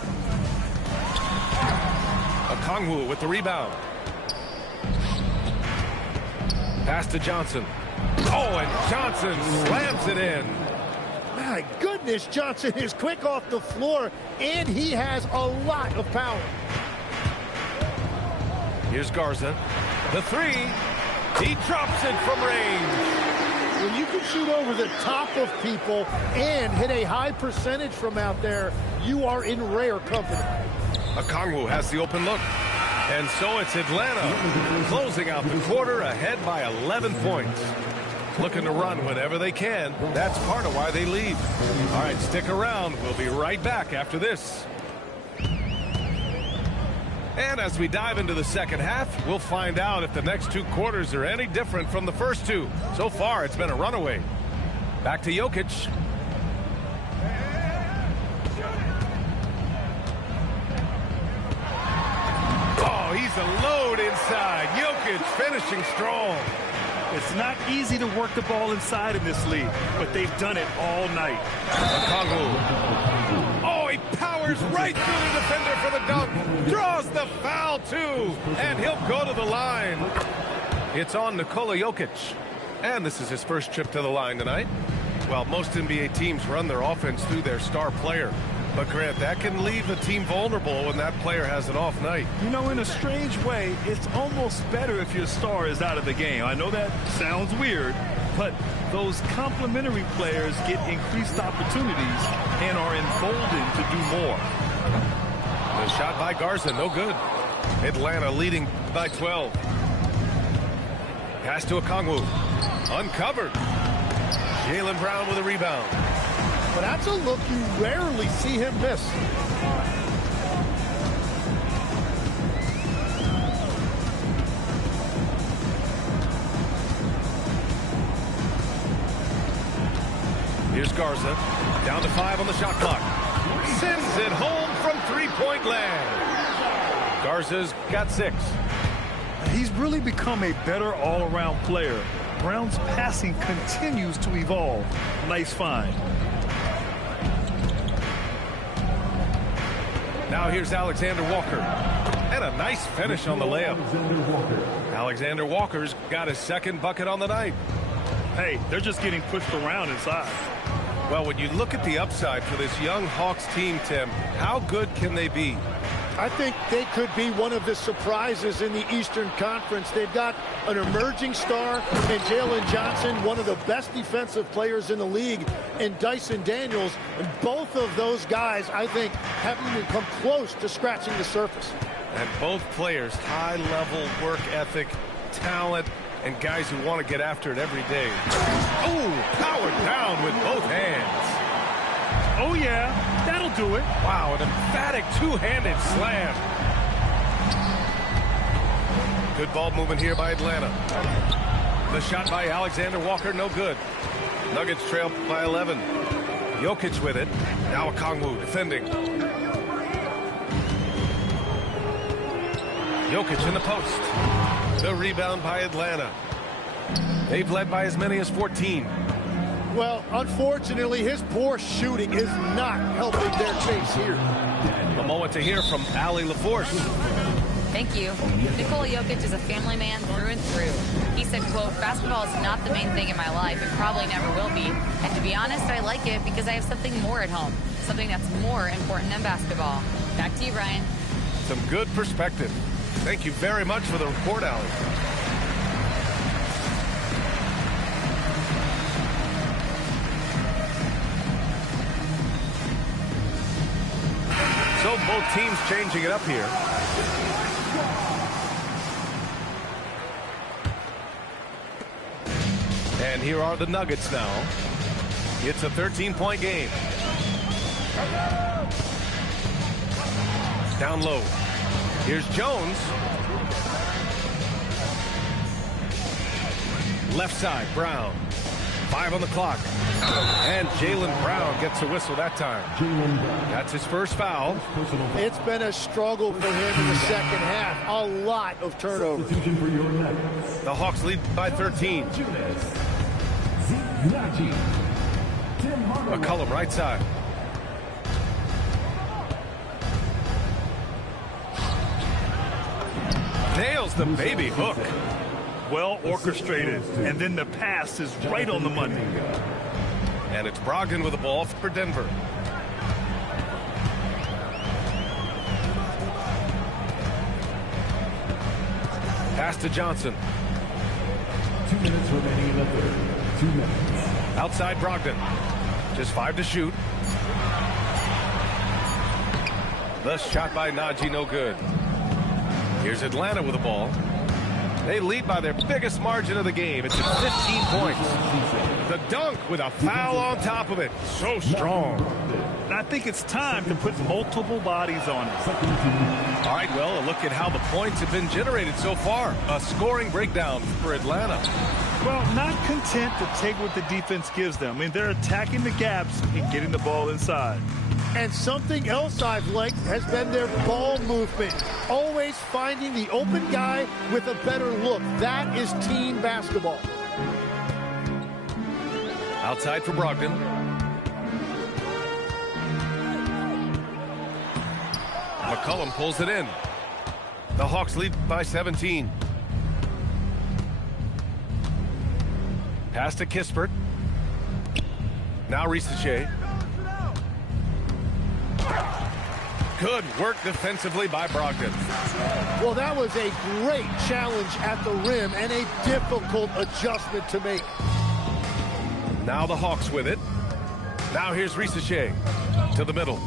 Okongwu with the rebound. Pass to Johnson. Oh, and Johnson slams it in. My goodness, Johnson is quick off the floor, and he has a lot of power. Here's Garza. The three. He drops it from range. When you can shoot over the top of people and hit a high percentage from out there, you are in rare company. Okongwu has the open look. And so it's Atlanta closing out the quarter ahead by 11 points. Looking to run whenever they can. That's part of why they lead. All right, stick around. We'll be right back after this. And as we dive into the second half, we'll find out if the next two quarters are any different from the first two. So far, it's been a runaway. Back to Jokic. Oh, he's a load inside. Jokic finishing strong. It's not easy to work the ball inside in this league, but they've done it all night. Okongwu. Oh, he powers right through the defender for the dunk. Draws the foul, too. And he'll go to the line. It's on Nikola Jokic. And this is his first trip to the line tonight. Well, most NBA teams run their offense through their star player. But, Grant, that can leave a team vulnerable when that player has an off night. You know, in a strange way, it's almost better if your star is out of the game. I know that sounds weird, but those complementary players get increased opportunities and are emboldened to do more. The shot by Garza, no good. Atlanta leading by 12. Pass to Okongwu. Uncovered. Jaylen Brown with a rebound. But that's a look you rarely see him miss. Here's Garza. Down to 5 on the shot clock. Sends it home from three-point land. Garza's got 6. He's really become a better all-around player. Brown's passing continues to evolve. Nice find. Now here's Alexander Walker. And a nice finish on the layup. Alexander Walker's got his second bucket on the night. Hey, they're just getting pushed around inside. Well, when you look at the upside for this young Hawks team, Tim, how good can they be? I think they could be one of the surprises in the Eastern Conference. They've got an emerging star in Jalen Johnson, one of the best defensive players in the league, and Dyson Daniels. And both of those guys, I think, haven't even come close to scratching the surface. And both players, high-level work ethic, talent, and guys who want to get after it every day. Oh, powered down with both hands. Oh, yeah, that'll do it. Wow, an emphatic two-handed slam. Good ball movement here by Atlanta. The shot by Alexander Walker, no good. Nuggets trail by 11. Jokic with it. Now Okongwu defending. Jokic in the post. The rebound by Atlanta. They've led by as many as 14. Well, unfortunately, his poor shooting is not helping their case here. A moment to hear from Allie LaForce. Thank you. Nikola Jokic is a family man through and through. He said, quote, basketball is not the main thing in my life. It probably never will be. And to be honest, I like it because I have something more at home. Something that's more important than basketball. Back to you, Brian. Some good perspective. Thank you very much for the report, Allie. So both teams changing it up here. And here are the Nuggets now. It's a 13-point game. Down low. Here's Jones. Left side, Brown. 5 on the clock. And Jaylen Brown gets a whistle that time. That's his first foul. It's been a struggle for him in the second half. A lot of turnovers. The Hawks lead by 13. McCollum right side. Nails the baby hook. Well orchestrated, and then the pass is right on the money. And it's Brogdon with the ball for Denver. Pass to Johnson. 2 minutes remaining in the third. 2 minutes. Outside Brogdon. Just 5 to shoot. The shot by Najee, no good. Here's Atlanta with the ball. They lead by their biggest margin of the game. It's at 15 points. The dunk with a foul on top of it. So strong. And I think it's time to put multiple bodies on it. All right, well, a look at how the points have been generated so far. A scoring breakdown for Atlanta. Well, not content to take what the defense gives them. I mean, they're attacking the gaps and getting the ball inside. And something else I've liked has been their ball movement. Always finding the open guy with a better look. That is team basketball. Outside for Brogdon. McCollum pulls it in. The Hawks lead by 17. Pass to Kispert. Now Risacher. Good work defensively by Brogdon. Well, that was a great challenge at the rim and a difficult adjustment to make. Now the Hawks with it. Now here's Risacher to the middle.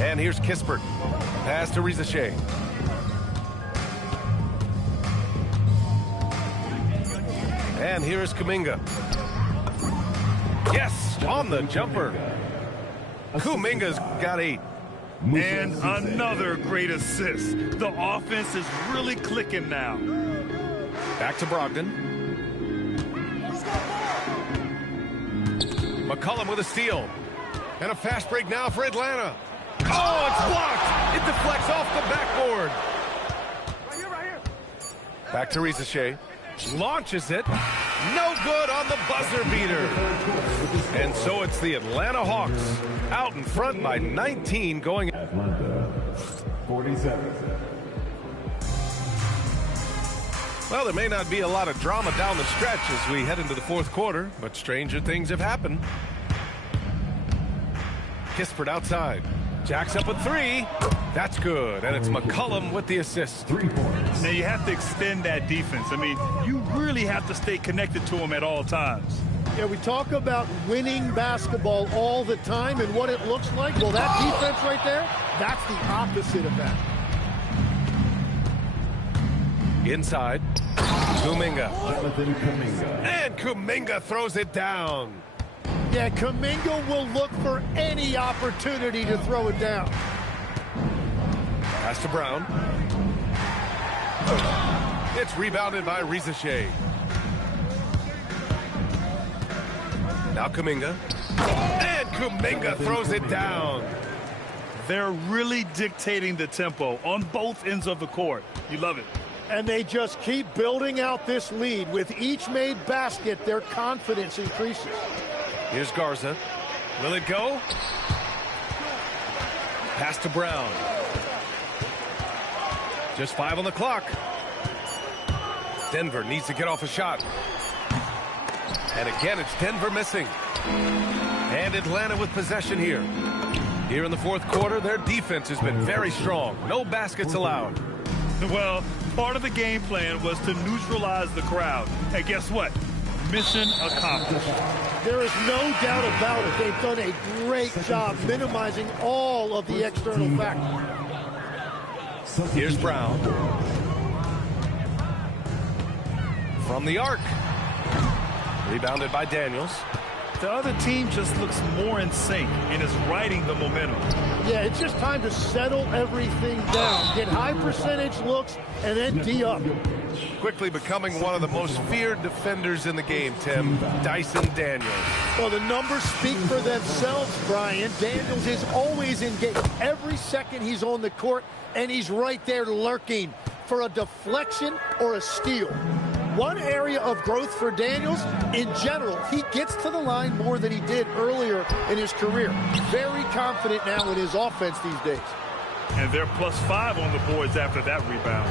And here's Kispert. Pass to Risacher. And here is Kuminga. Yes, on the jumper. Kuminga's got 8. And another great assist. The offense is really clicking now. Back to Brogdon. McCollum with a steal. And a fast break now for Atlanta. Oh, it's blocked. It deflects off the backboard. Right here. Back to Risacher. Launches it. No good on the buzzer beater. And so it's the Atlanta Hawks out in front by 19 going. Atlanta, 47. Well, there may not be a lot of drama down the stretch as we head into the fourth quarter, but stranger things have happened. Kispert outside. Jacks up a 3. That's good. And it's McCollum with the assist. 3 points. Now you have to extend that defense. I mean, you really have to stay connected to them at all times. Yeah, we talk about winning basketball all the time and what it looks like. Well, that defense right there, that's the opposite of that. Inside. Kuminga. Jonathan Kuminga. And Kuminga throws it down. Yeah, Kuminga will look for any opportunity to throw it down. Pass to Brown. It's rebounded by Risacher. Now Kuminga. And Kuminga throws it down. They're really dictating the tempo on both ends of the court. You love it. And they just keep building out this lead. With each made basket, their confidence increases. Here's Garza. Will it go? Pass to Brown. Just 5 on the clock. Denver needs to get off a shot. And again, it's Denver missing. And Atlanta with possession here. Here in the fourth quarter, their defense has been very strong. No baskets allowed. Well, part of the game plan was to neutralize the crowd. And guess what? Mission accomplished. There is no doubt about it. They've done a great job minimizing all of the external factors. Here's Brown. From the arc. Rebounded by Daniels. The other team just looks more in sync and is riding the momentum. Yeah, it's just time to settle everything down. Get high percentage looks and then D up. Quickly becoming one of the most feared defenders in the game, Tim, Dyson Daniels. Well, the numbers speak for themselves, Brian. Daniels is always engaged. Every second he's on the court, and he's right there lurking for a deflection or a steal. One area of growth for Daniels, in general, he gets to the line more than he did earlier in his career. Very confident now in his offense these days. And they're +5 on the boards after that rebound.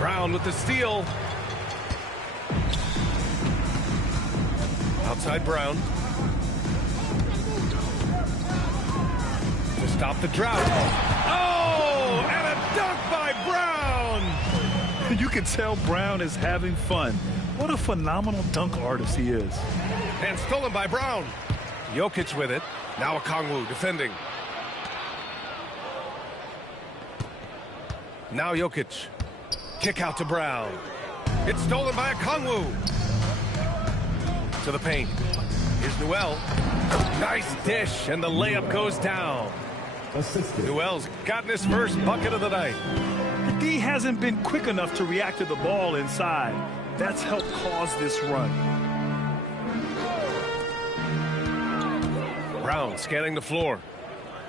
Brown with the steal. Outside Brown. To stop the drought. Oh, and a dunk by Brown. You can tell Brown is having fun. What a phenomenal dunk artist he is. And stolen by Brown. Jokic with it. Now Okongwu defending. Now Jokic. Kick out to Brown. It's stolen by Okongwu. To the paint. Here's Newell. Nice dish, and the layup goes down. Newell's gotten his first bucket of the night. The D hasn't been quick enough to react to the ball inside. That's helped cause this run. Brown scanning the floor.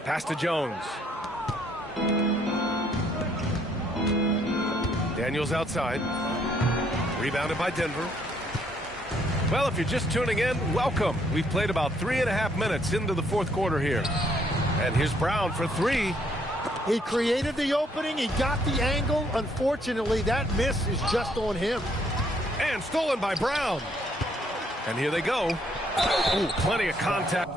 Pass to Jones. Daniels outside. Rebounded by Denver. Well, if you're just tuning in, welcome. We've played about 3.5 minutes into the fourth quarter here. And here's Brown for three. He created the opening. He got the angle. Unfortunately, that miss is just on him. And stolen by Brown. And here they go. Ooh, plenty of contact.